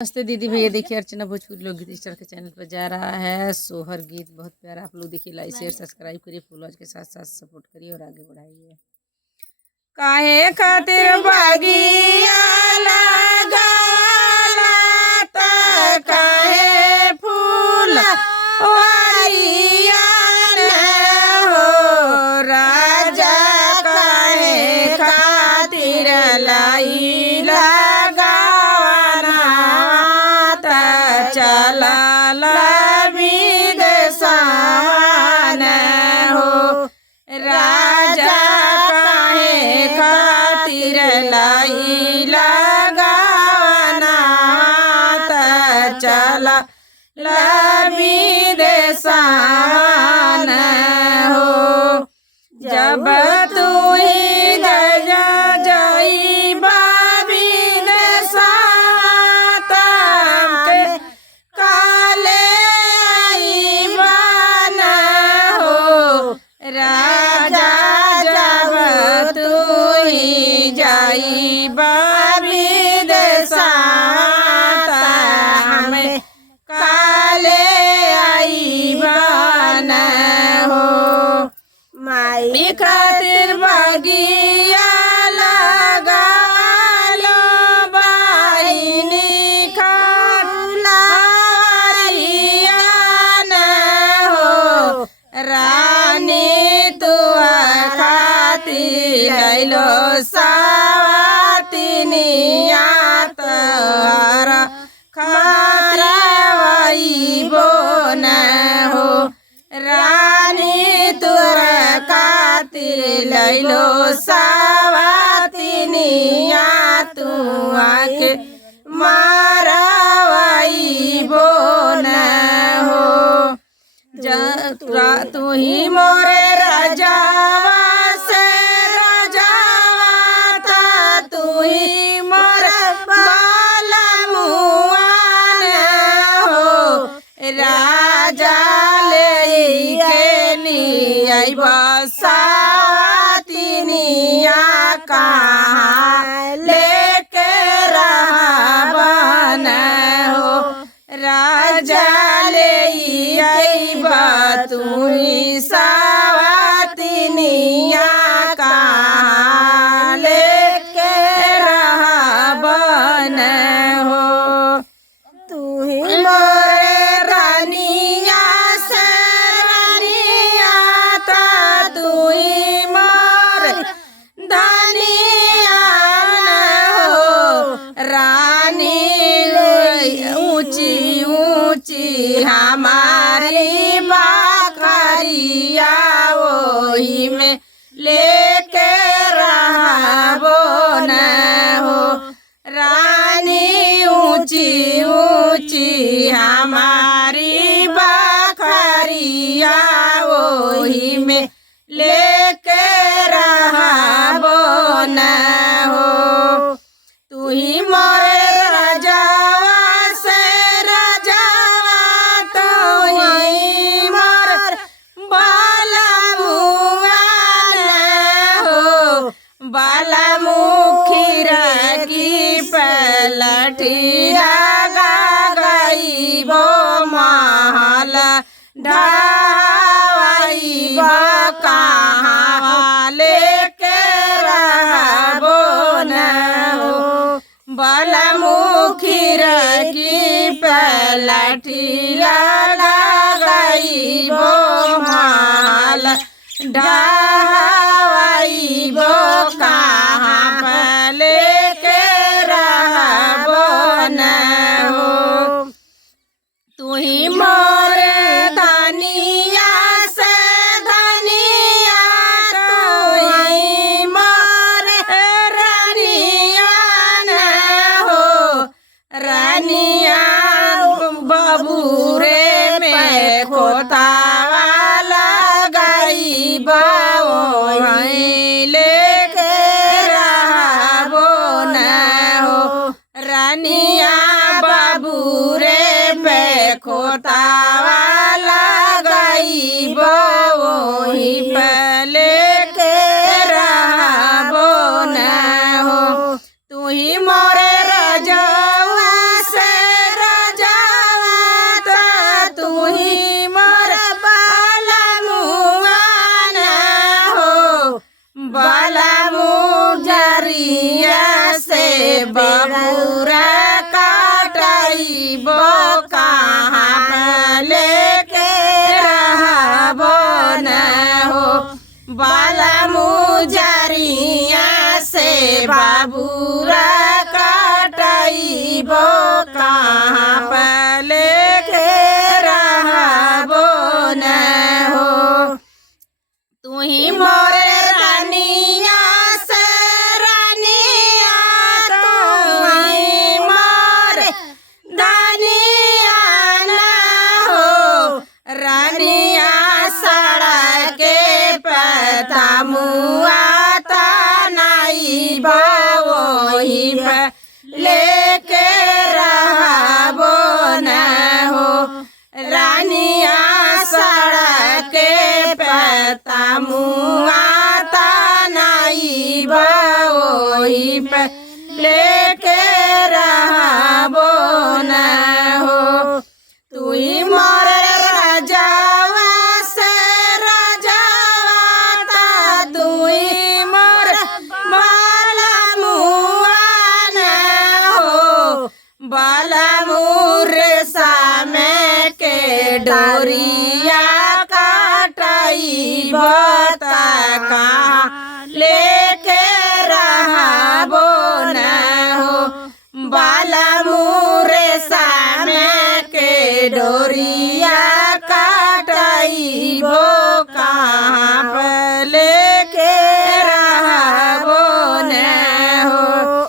नमस्ते दीदी भैया। देखिए अर्चना भोजपुरी लोकगीत स्टार के चैनल पर जा रहा है सोहर गीत, बहुत प्यारा। आप लोग देखिए, लाइक शेयर सब्सक्राइब करिए, फॉलोअर्स के साथ साथ सपोर्ट करिए और आगे बढ़ाइए। काहे खातिर बागिया लगाला त काहे फूल वारिया न हो राजा, काहे खातिर लाई लगावना चला विदेशवा न हो राजा, काहे खातिर लाई लगावना चला विदेशवा न हो। जब तू ही जइबा विदेशवा राजा, जब तू ही जाइबा विदेशवा हमें काले आइबा न हो। माई खातिर बगिया लगालो बहिनी खातिर न हो रानी, लैलो सावतिनिया तोहर खातिर आइबो न हो रानी, तोहर खातिर लैलो सावतिनिया तू आके मारवाइबो न हो। तू ही मोरे राजावा से राजावा था, तू ही मोरे बाला मुआन हो राजा, ले के लिए सावतिनिया कहाँ लेके रहबन हो राजा, ले तू ही सावतिनिया कहाँ लेके रहबन हो। तू ही मोरे रानिया से रानिया था, तू ही मोरे धनिया हो रानी, ऊंची ऊंची हमारी बाखरिया वही में लेके रहबो न हो रानी, ऊंची ऊंची हमारी बाखरिया वही में लेके रहबो न हो। तू ही मोरे राजावा से राजावा, तो ही मोर बाला मुआन हो बाला मुखीर की पलटिया गईबो महल ढावाइबो कहाँ लेके रहबो न हो बाला मुखीर की पलटिया गईबो महल ढावाइबो कहाँ लेके रहबो न हो। तू ही मोरे धनिया से धनिया, तू ही मोरे रानिया न हो रानिया, बबूरे में खोतावा लगाइबो लेके रहबो न हो रानिया, बबूरे पे खोतावा लगाइबो वही पे लेके रहबो न हो। तू ही मोरे राजवा से बाला मुरे सामे के डोरिया काटाई बता कहाँ लेके रहबो न हो। बाला मुरे सामे के डोरिया काटाई बो कहाँ पे लेके रहबो न हो।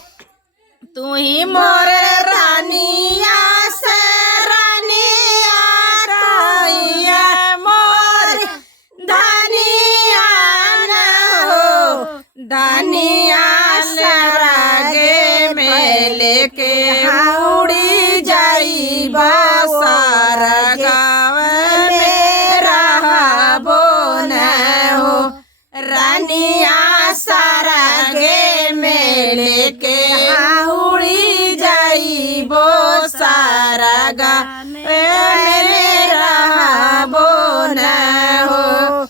तू ही मोर रानिया से रानिया ताइया मोर धनिया न हो। धनिया से रागे में लेके उड़ी जाई बसार गाँव में रहबो न हो। रानिया सारगे में लेके उड़ी जाई बो सारा गाँव में रहबो न हो।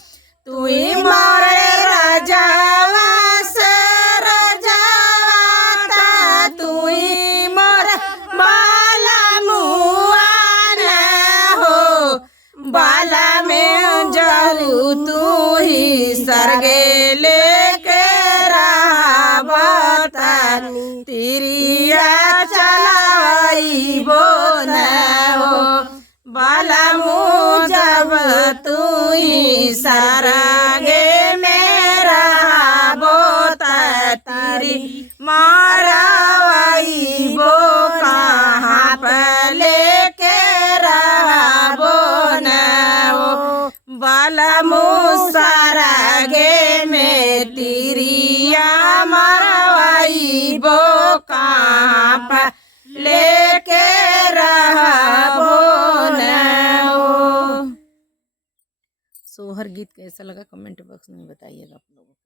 तू ही मोर राजावा से राजावा ता तू ही मोर बाला मुआ न हो। बाला में जाऊ तू ही सरगे लेके रहबता तिरिया चलाई बो न हो। बाला मुँह जब तू ही सरगे में रहबता तिरी मारवाई बो कहाँ पे लेके रहबो न हो। बाला मुसरगे में तिरिया मरवाई बो कहाँ पे लेके रहबो न हो। सोहर गीत कैसा लगा कमेंट बॉक्स में बताइएगा आप लोगों को।